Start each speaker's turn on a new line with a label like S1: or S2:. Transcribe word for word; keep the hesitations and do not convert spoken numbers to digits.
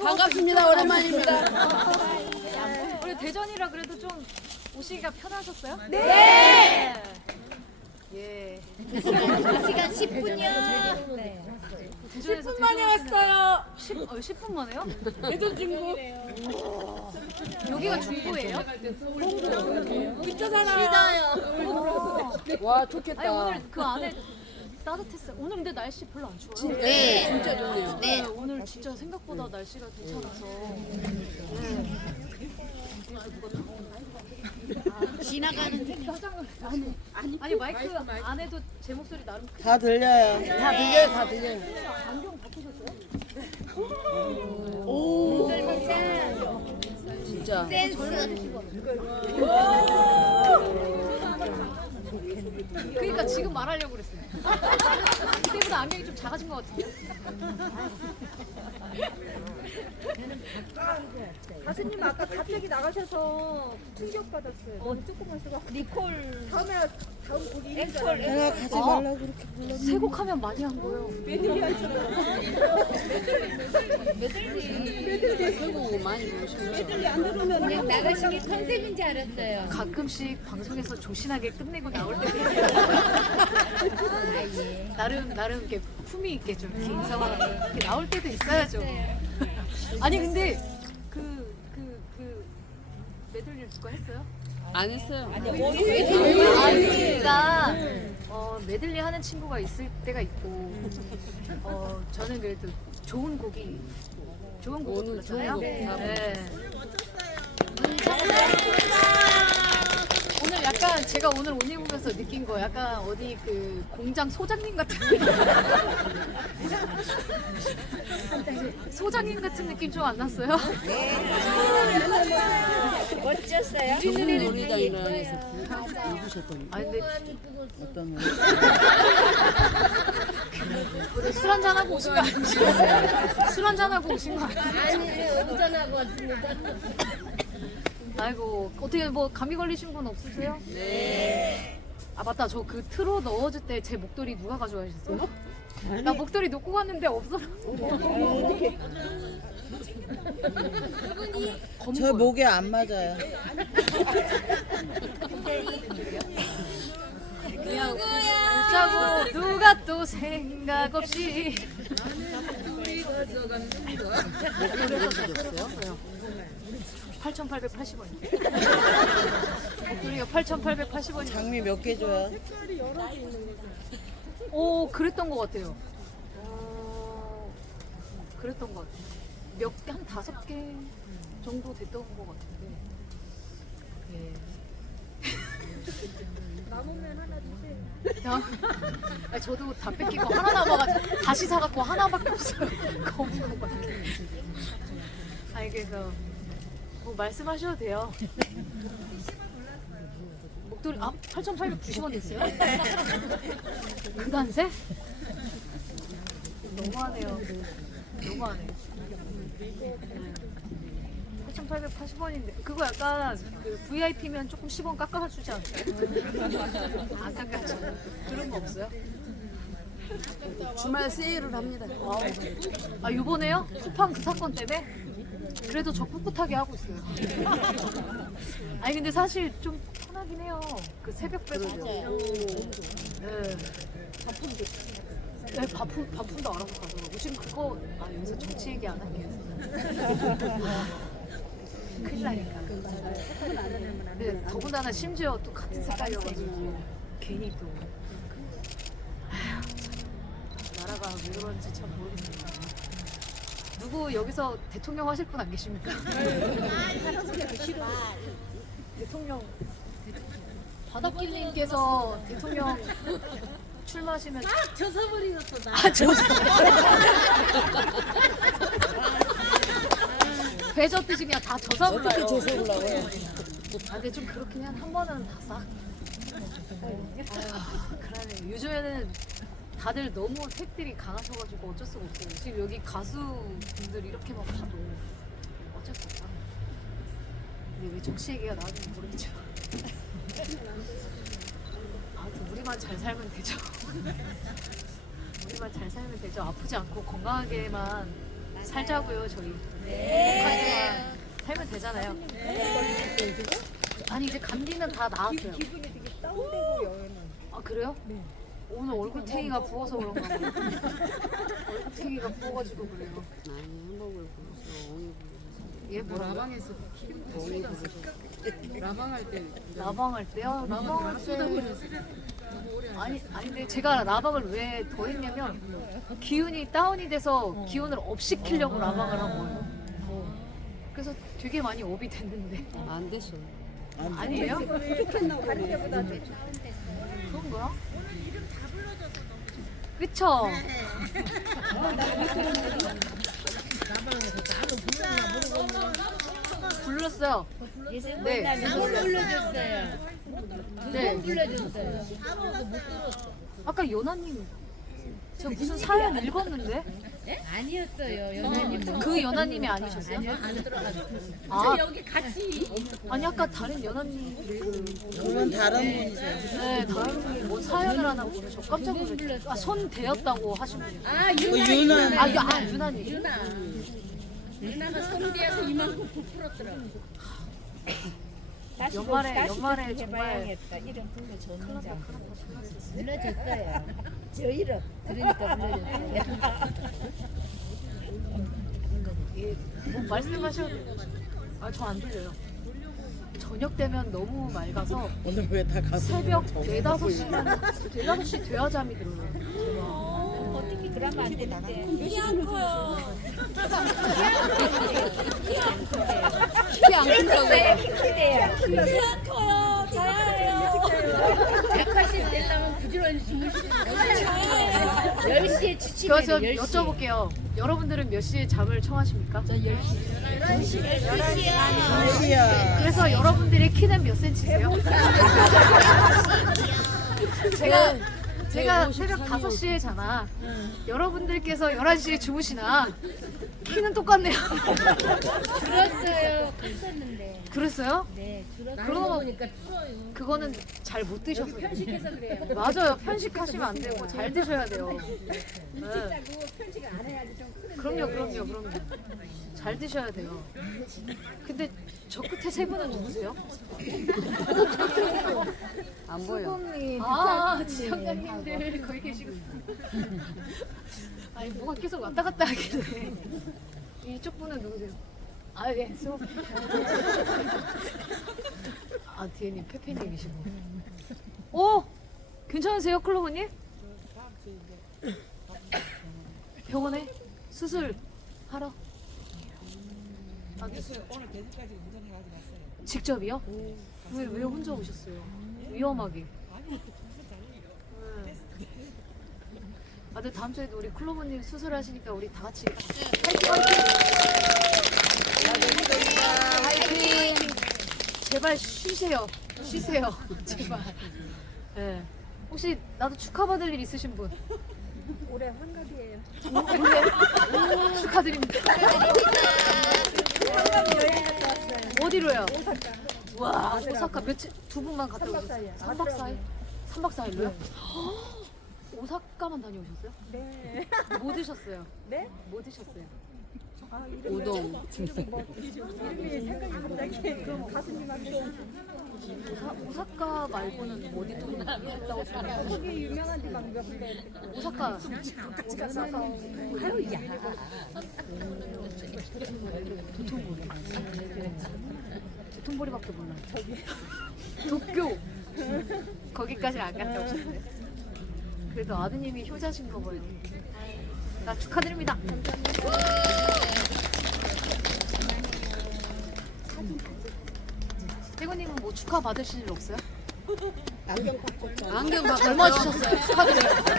S1: 반갑습니다. 오랜만입니다.
S2: 우리 대전이라 그래도 좀 오시기가 편하셨어요?
S1: 네.
S2: 예.
S3: 두 시간 십 분이요.
S2: 대전에서
S1: 십 분 만에 왔어요.
S2: 십, 어, 십 분 만에요?
S1: 대전 중구.
S2: 여기가 중구예요?
S1: 진짜 살아요. 와 좋겠다.
S2: 아니 오늘 그 안에 따뜻했어요. 오늘 근데 날씨 별로 안 추워요.
S3: 네.
S1: 진짜 좋네요.
S2: 네, 오늘 진짜 생각보다 날씨가 괜찮아서. 네.
S3: 지나가는 중.
S2: 아니 마이크 안에도 제 목소리 나름
S1: 다 들려요. 다 들려요. 다 들려요.
S2: 안경 바꾸셨어요?
S1: 오. 진짜.
S3: 센스.
S2: 그러니까 지금 말하려고 그랬어요. 그때보다 안경이 좀 작아진 것 같은데요?
S4: 가수님 아까 갑자기 나가셔서 충격받았어요. 너무 조금만 쓰고 니콜 다음에 다음 곡이 이름 줄 알았는데
S1: 내가 가지 말라고 그렇게 불렀는데.
S2: 세 곡 하면 많이 한 거예요.
S4: 메들리 하시는
S1: 한국 많이 보시면.
S4: 메들리 안 들으면
S3: 그냥 나가신 게 컨셉인 줄 알았어요.
S2: 가끔씩 방송에서 조신하게 끝내고 나올 때도 있어요.
S3: 아 예.
S2: 나름 나름 이렇게 품위 있게 좀 이렇게 인사하고 이렇게 나올 때도 있어야죠. 아니 근데 그 그 그 메들리 누가 했어요?
S1: 안 했어요.
S2: 아 그러니까 어, 메들리 하는 친구가 있을 때가 있고 어, 저는 그래도 좋은 곡이 좋은 곡을
S1: 오늘 좋은
S2: 불렀잖아요.
S1: 곡
S2: 네.
S1: 다
S2: 오늘 약간 제가 오늘 옷 입으면서 느낀 거 약간 어디 그 공장 소장님 같은 소장님 같은 느낌 좀 안 났어요?
S3: 멋졌어요.
S1: 우리 놀이장에서 부르셨던
S2: 아 근데
S1: 어떤 거?
S2: 술 한잔 하고 오신 거 아니죠? 술 한잔 하고 오신 거 아니죠?
S3: 아니 운전하고 왔습니다.
S2: 아이고 어떻게 뭐 감기 걸리신 분 없으세요? 네. 아 맞다 저 그 트로 넣어줄 때 제 목도리 누가 가져가셨어요? 나 목도리 놓고 갔는데 없어.
S1: 저 목에 안 맞아요.
S2: 그냥 웃자고 누가 또 생각 없이 목도리에서 줬어요? 팔천팔백팔십 원. 목도리가 팔천팔백팔십 원이.
S1: 장미 몇 개 줘요?
S2: 오 그랬던 것 같아요. 어, 그랬던 것 같아요. 몇 개 한 다섯 개 정도 됐던 것 같은데. 예.
S4: 남으면 하나 주세요.
S2: 야, 아니, 저도 다 뺏기고 하나 남아가지고 다시 사갖고 하나밖에 없어요. 검은 거밖에. 아니 그래서 뭐 말씀하셔도 돼요. 목도리 아 팔천팔백구십 원 됐어요? 그간세? 너무하네요. 너무하네. 팔천팔백팔십 원인데 그거 약간 그 브이아이피면 조금 십 원 깎아주지 않나요? 안 깎아줘. 그런 거 없어요?
S1: 주말 세일을 합니다.
S2: 와우. 아 요번에요? 쿠팡 그 사건 때문에? 그래도 저 꿋꿋하게 하고 있어요. 아니 근데 사실 좀 편하긴 해요. 그 새벽 배송. 네. 바품도. 네, 바품, 바품도 알아서 가더라고. 지금 그거, 아, 여기서 정치 얘기 안 할게요. 큰일 나니까. 네, 더군다나 심지어 또 같은 색깔이어가지고, 괜히 또. 아휴, 참. 나라가 왜 그런지 참 모르겠네요. 누구 여기서 대통령 하실 분 안 계십니까? 대통령. 바닥길님께서 대통령 출마하시면
S3: 딱 젖어버리겠어 나.
S2: 아, 저 배 젓듯이 그냥 다 젖어 불러요.
S1: 어떻게 재세우려고요?
S2: 아, 근데 좀 그렇긴 한, 한 번은 다 싹. 아휴, 그러네. 요즘에는 다들 너무 색들이 강하셔가지고 어쩔 수가 없어요. 지금 여기 가수분들 이렇게만 봐도 어쩔 수 없다. 근데 왜 정치 얘기가 나왔는지 모르겠죠. 아무튼 우리만 잘 살면 되죠. 우리만 잘 살면 되죠. 아프지 않고 건강하게만 살자고요 저희. 네. 살면 되잖아요. 아니 이제 감기는 다 나았어요.
S4: 기분이 되게 다운되고 여행은.
S2: 아 그래요? 네. 오늘 얼굴탱이가 부어서 그런가 봐요. 얼굴탱이가 부어가지고 그래요.
S1: 아니 행복을 부르셔. 옹이
S2: 얘 뭐라고?
S1: 라방에서 옹이 부르셔. 라방할 때.
S2: 라방할 때요? 라방할 때 아니 아니 근데 제가 라방을 왜 더 했냐면 기운이 다운이 돼서 기운을 업 시키려고 라방을 한 거예요. 그래서 되게 많이 업이 됐는데
S1: 안 됐어.
S2: 아니에요?
S4: 좋겠나 다른 데보다
S2: 그런가? 그쵸? 불렀어요. 네.
S3: 못 불러줬어요.
S2: 네.
S3: 못 불러줬어요.
S2: 아까 연하님 저 무슨 사연 읽었는데
S3: 아니었어요. 연하님.
S2: 그 연하님이 아니셨어요?
S3: 안 들어갔어요.
S2: 아
S3: 여기 같이.
S2: 아니 아까 다른 연하님 그
S1: 그건 다른 분이세요.
S2: 네, 다른 분이 뭐 사연을 하나 보내서 깜짝 놀랐어요. 아, 손 대었다고 하신 분이.
S3: 아
S1: 그
S3: 유나.
S1: 유나.
S2: 아, 유, 아 유나님.
S3: 유나. 유나가 손대어서 이만큼 부풀었더라고.
S2: 연말에 연말에 정말
S3: 해봐야겠다. 이름 불러줬는지 안 불러줬어요. 저 이름 들으니까 불러줬어요.
S2: 예, 뭐 말씀하셔도 아, 저 안 들려요. 저녁 되면 너무 맑아서
S1: 오늘 왜 다 가수?
S2: 새벽 네다섯 시면 네다섯 시 돼야 잠이 들어요.
S3: 어떻게 그러면 안 되는데.
S2: 키안 큰다고.
S3: 백팔십 되려면 부지런히 주무시는 거예요. 열 시에
S2: 저,
S3: 지치면
S2: 저
S3: 열 시.
S2: 여쭤볼게요. 여러분들은 몇 시에 잠을 청하십니까? 저 열 시.
S3: 열한 시야.
S1: 시야.
S2: 그래서 여러분들의 키는 몇 센치세요? 제가 제가 새벽 다섯 시에 자나 여러분들께서 열한 시에 주무시나 키는 똑같네요.
S3: 들었어요. 컸었는데.
S2: 그랬어요?
S3: 네, 들었어요.
S2: 그러고 그거는 잘 못 드셔서
S3: 편식해서 그래요.
S2: 맞아요. 편식하시면 안 되고 잘 드셔야 돼요. 네.
S4: 고 편식 안 해야지 좀 크는데.
S2: 그럼요, 그럼요, 그럼요. 잘 드셔야 돼요. 근데 저 끝에 세 분은 누구세요?
S1: 안 보여.
S2: 아, 지원장님들 거기 계시고. 아니 뭐가 계속 왔다 갔다 하길래. 이쪽 분은 누구세요? 아, 예, 수업. 아, 뒤에님 페페님이시고. 오, 괜찮으세요, 클로버님? 병원에 수술 하러. 아,
S5: 오늘 대전까지 운전해가지고 왔어요.
S2: 직접이요? 왜, 왜 혼자 오셨어요? 위험하게. 네. 아, 근데 다음 주에도 우리 클로버님 수술하시니까 우리 다 같이 화이팅! 화이팅! 화이팅! 제발 쉬세요. 쉬세요. 제발. 네. 혹시 나도 축하받을 일 있으신 분?
S4: 올해 환갑이에요.
S2: 올해 축하드립니다.
S4: 환갑 여행 갔다 왔어요.
S2: 어디로요?
S4: 오사카.
S2: 와, 오사카 며칠 두 분만 갔다
S4: 삼 박
S2: 오셨어요?
S4: 사 일.
S2: 삼 박 사 일? 삼 박 사 일로요? 오사카만 다녀오셨어요?
S4: 네.
S2: 뭐 드셨어요?
S4: 네?
S2: 뭐 드셨어요?
S4: 아, 이름
S1: 우동.
S4: 이름 뭐 이름이 생각이 갑자기 가수님한테
S2: 오사, 오사카 말고는 어디 또 갔다 오셨나요?
S4: 거기 유명한 데만 몇 군데 이렇게
S2: 오사카
S4: 오사카
S3: 아유, 야.
S2: 도톤보리 도톤보리밖에 몰라요. 도쿄 거기까지 안 갔다 오셨어요? 그래도 아드님이 효자신 거 봐요. 나 축하드립니다. 태구님은 뭐 축하 받으실 일 없어요?
S1: 안경 바꿨잖아.
S2: 안경 다 얼마 주셨어요? 축하드려요.